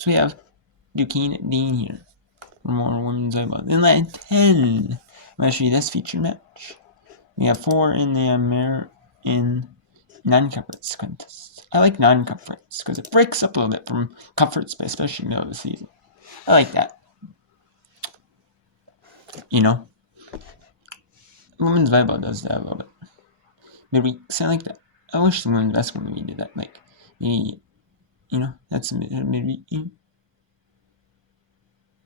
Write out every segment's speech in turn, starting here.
So we have Duquesne Dean here for more women's volleyball. Then at 10, I'm going to show you this featured match. We have 4 in the in non-conference contests. I like non-conference because it breaks up a little bit from conference, but especially in the middle of the season. I like that. You know, women's volleyball does that a little bit. Midweeks, I like that. I wish the women's basketball maybe did that. Like, maybe, that's a midweek game.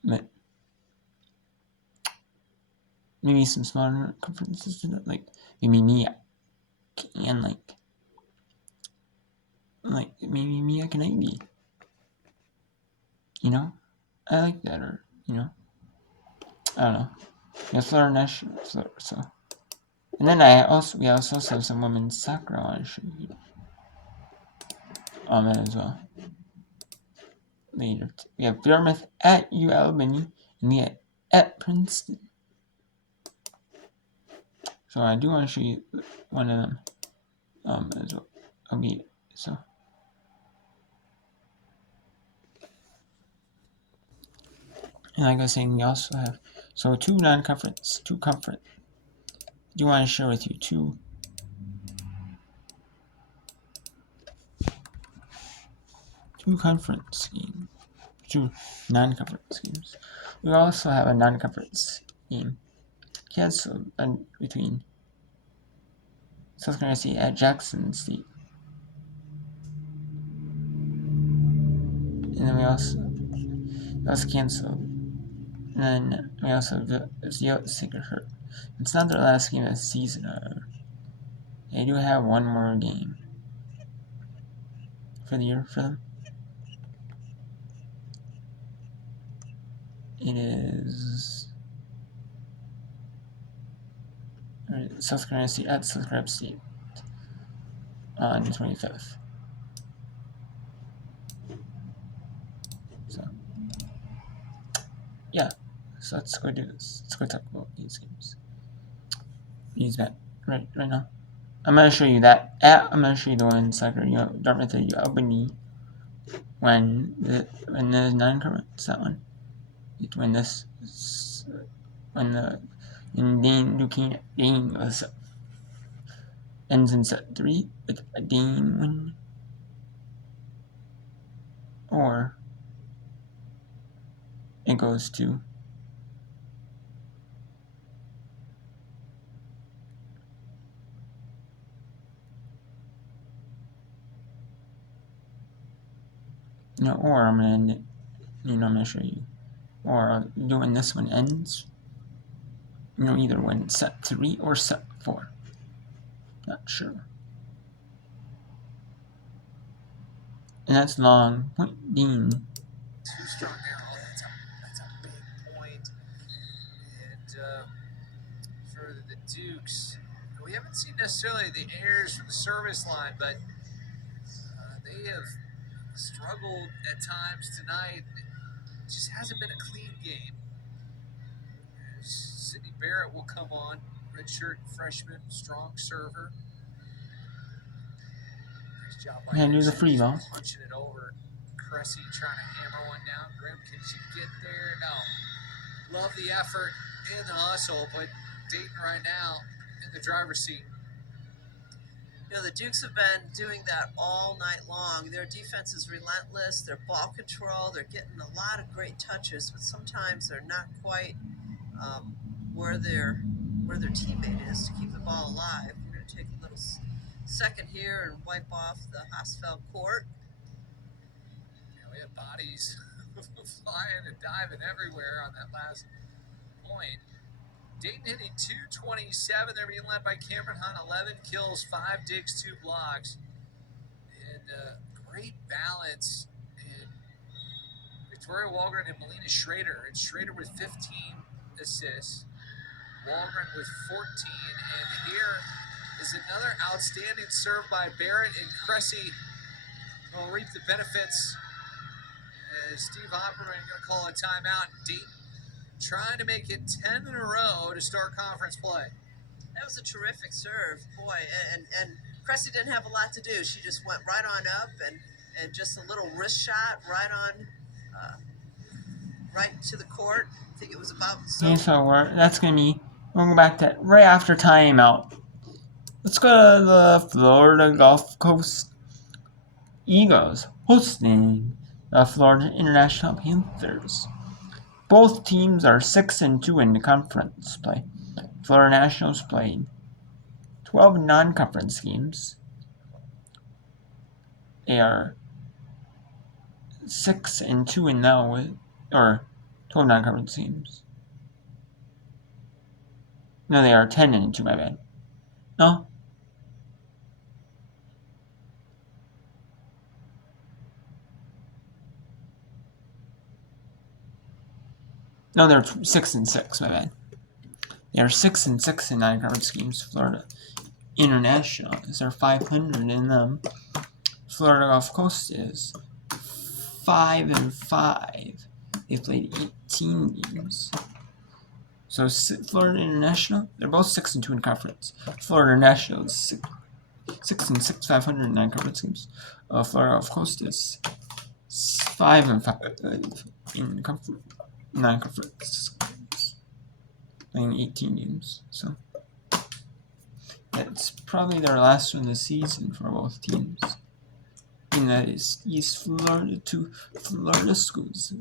But maybe some smaller conferences do that. Like, maybe MEAC and maybe MEAC and IB. I like that, or, I don't know. Yeah, Florida National, so. And then we also have some women's soccer I want to show you on that as well. Later, we have Dartmouth at UAlbany, and we have at Princeton. So I do want to show you one of them as well. So. And like I was saying, we also have 2 non-conference, 2 conference. I do want to share with you 2 conference games, 2 non-conference games. We also have a non-conference game canceled between South Carolina State at Jackson State. And then we also canceled. And then we also have the Sacred Heart. It's not their last game of the season, however. They do have one more game for the year for them. It is South Carolina State at South Carolina State on the 25th. So, yeah. So let's go do this. Let's go talk about these games. These right now. I'm gonna show you that. I'm gonna show you the one in soccer. Dartmouth at Albany. When the non-conference, that one. You have to win this. When Duquesne was ends in set 3 with a Dean win, or it goes to or I'm gonna end it. I'm gonna show you, or doing this one ends. Either win set 3 or set 4. Not sure. And that's long point Dean. Too strong there. Oh, that's a big point. And for the Dukes, we haven't seen necessarily the errors from the service line, but they have struggled at times tonight. It just hasn't been a clean game. Sydney Barrett will come on, redshirt freshman, strong server. Nice job by do the free ball. Punching it over. Cressy trying to hammer one down. Grim, can she get there? No. Love the effort and the hustle, but Dayton right now in the driver's seat. The Dukes have been doing that all night long. Their defense is relentless. Their ball control, they're getting a lot of great touches, but sometimes they're not quite where their teammate is to keep the ball alive. We're going to take a little second here and wipe off the Hosfeld court. We had bodies flying and diving everywhere on that last point. Dayton hitting 227. They're being led by Cameron Hunt, 11 kills, 5 digs, 2 blocks. And great balance in Victoria Walgren and Melina Schrader. And Schrader with 15 assists. Walgren with 14. And here is another outstanding serve by Barrett, and Cressy will reap the benefits. As Steve Opperman going to call a timeout. Dayton trying to make it 10 in a row to start conference play. That was a terrific serve, boy, and Cressy didn't have a lot to do. She just went right on up and just a little wrist shot right right to the court. I think it was about Okay, so we'll go back to right after timeout. Let's go to the Florida Gulf Coast Eagles hosting the Florida International Panthers. Both teams are 6-2 in the conference play. Florida Nationals played 12 non-conference games. They are 6-2 now, or 12 non-conference games. No, they are 10-2. My bad. No. No, they're 6-6. My bad. They are 6-6 in non-conference games. Florida International is 500 in them. Florida Gulf Coast is 5-5. They've played 18 games. So Florida International, they're both 6-2 in conference. Florida International is 6-6, 500 in non-conference games. Florida Gulf Coast is 5-5 in non-conference games, playing 18 games. So that's probably their last one of the season for both teams. And that is East Florida to Florida schools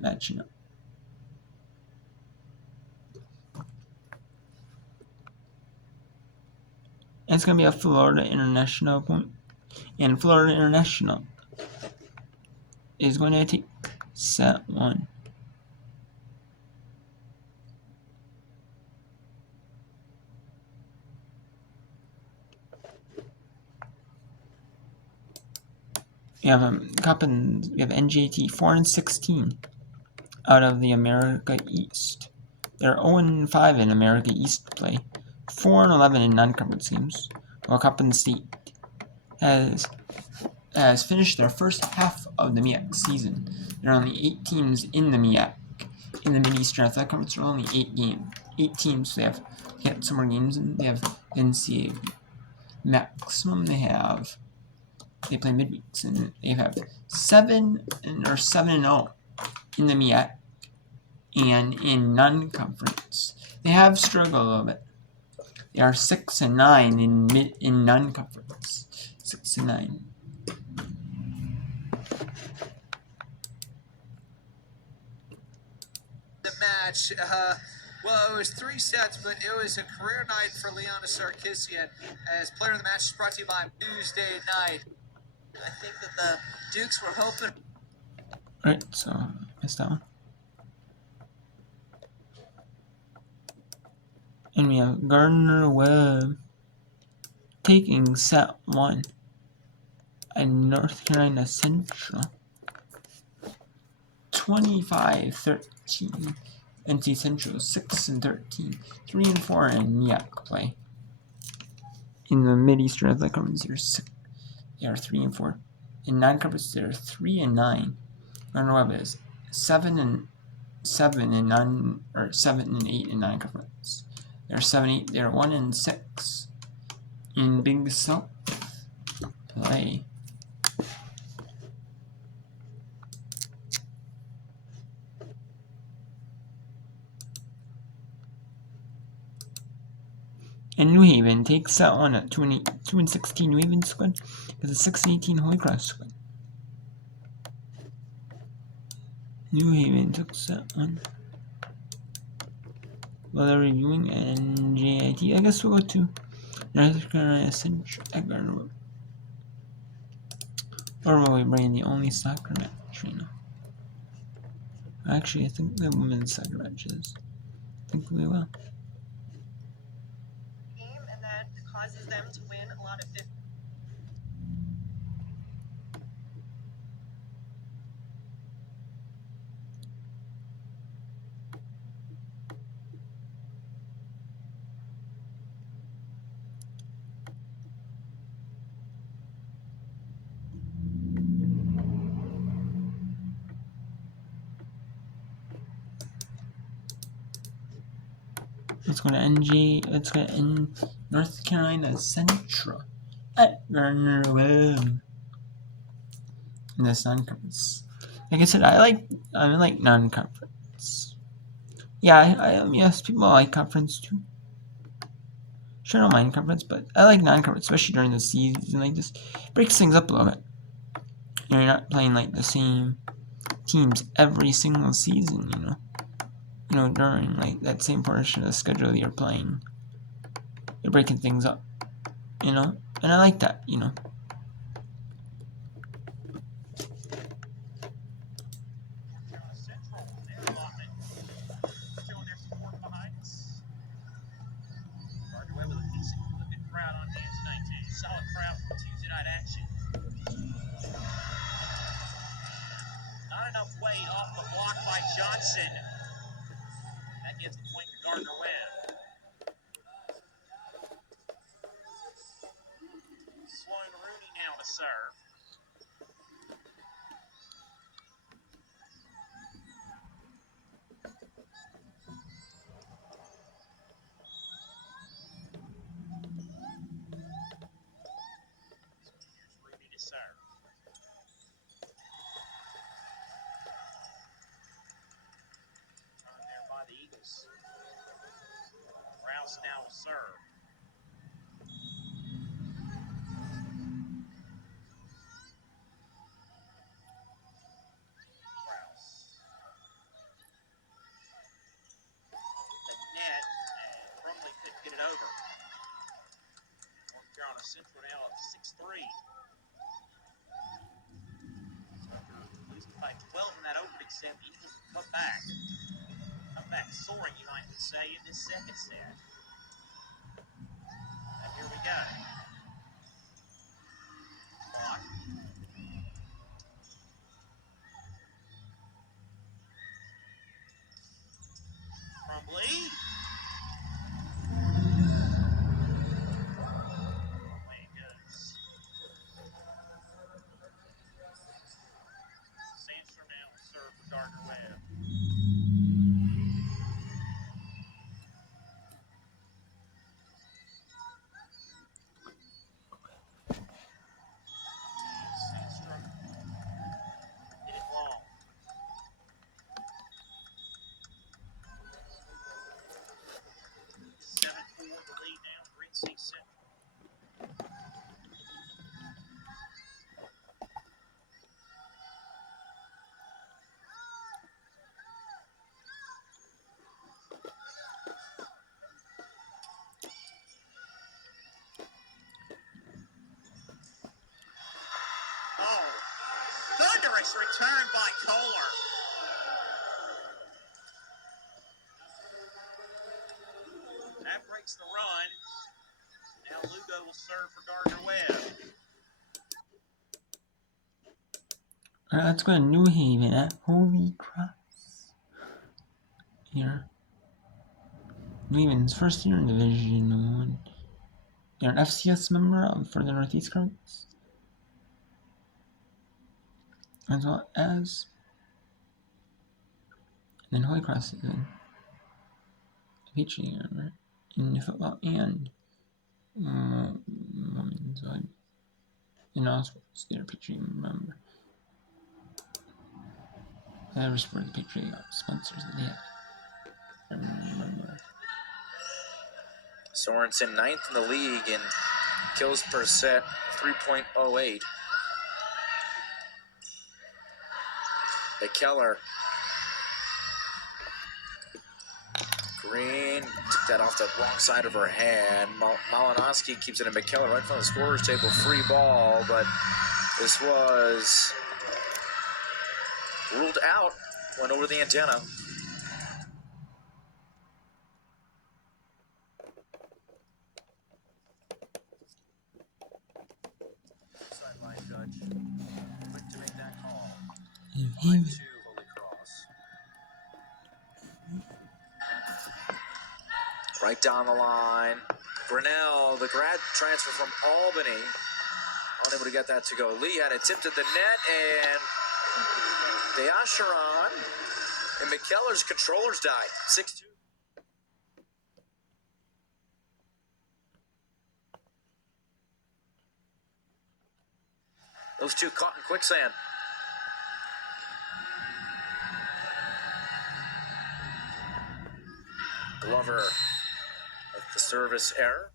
matching up. And it's going to be a Florida International point. And Florida International is going to take set 1. We have NJT 4-16 out of the America East. They're 0-5 in America East play, 4-11 in non-conference games. While Coppin State has finished their first half of the MEAC season. There are only 8 teams in the MEAC. In the Mid-Eastern Athletic Conference, there are only 8 teams. So they have hit some more games, and they have NCAA maximum. They play midweeks, and they have 7-0 in the MEAC and in non-conference. They have struggled a little bit. They are 6-9 in non-conference. 6-9. The match, well, it was 3 sets, but it was a career night for Liana Sarkisian. As player of the match is brought to you by Tuesday Night. I think that the Dukes were hoping. Right, so missed that one. And we have Gardner Webb taking set 1 at North Carolina Central. 25-13. NC Central 6-13. 3-4 in MEAC play. In the Mid-Eastern Athletic Conference, they are 3-4. In non-conference, they're 3-9. Gardner Webb is 7-8 in non-conference. They're 7-8. They're 1-6 in Big South play. And New Haven takes that one at 2-16 New Haven squad because it's 6-18 Holy Cross squad. New Haven took that one. While they're reviewing NJIT, I guess we'll go to North Carolina Central at Gardner Webb. Or will we bring in the only soccer match right now? Actually, I think the women's soccer matches. I think we will. And that causes them to win a lot of 50. Let's go to North Carolina Central at Gardner Webb. In this non-conference. Like I said, I like non-conference. Yeah, yes, people like conference too. Sure, I don't mind conference, but I like non-conference, especially during the season. Like this breaks things up a little bit. You're not playing like the same teams every single season. During like that same portion of the schedule that you're playing, you're breaking things up. And I like that. Solid crowd for Tuesday night action. Not enough weight off the block by Johnson. That gives the point to Gardner-Webb. Sloan Rooney now to serve. Here's Rooney to serve. Turn there by the Eagles. Rouse now will serve. Rouse. The net, and Crumley couldn't get it over. North Carolina Central now at 6-3. Losing by 12 in that opening set, the Eagles have come back. Come back soaring, you might say, in this second set. And here we go. Block. Crumbly. Away it goes. Sandstrom now will serve for Gardner-Webb. Sandstrom hit it long. 7-4 the lead now for NC Central. Oh, thunderous return by Kohler. That breaks the run. Now Lugo will serve for Gardner-Webb. All right, let's go to New Haven at Holy Cross. Here, New Haven's first year in Division 1. They're an FCS member for the Northeast Conference, as well as. And then Holy Cross is in featuring in football and women's volleyball. And also, they're featuring member. That was for the Patriot sponsors that they have. Remember. Sorensen 9th in the league in kills per set, 3.08. McKellar. Green took that off the wrong side of her hand. Malinowski keeps it in McKellar right in front of the scorer's table. Free ball, but this was ruled out. Went over the antenna. Sideline judge. Quick to make that call. 5-2 Haven. Holy Cross. Right down the line. Grinnell, the grad transfer from Albany, unable to get that to go. Lee had it tipped at the net, and Deasharon and McKellar's controllers died. 6-2. Those two caught in quicksand. Glover with the service error.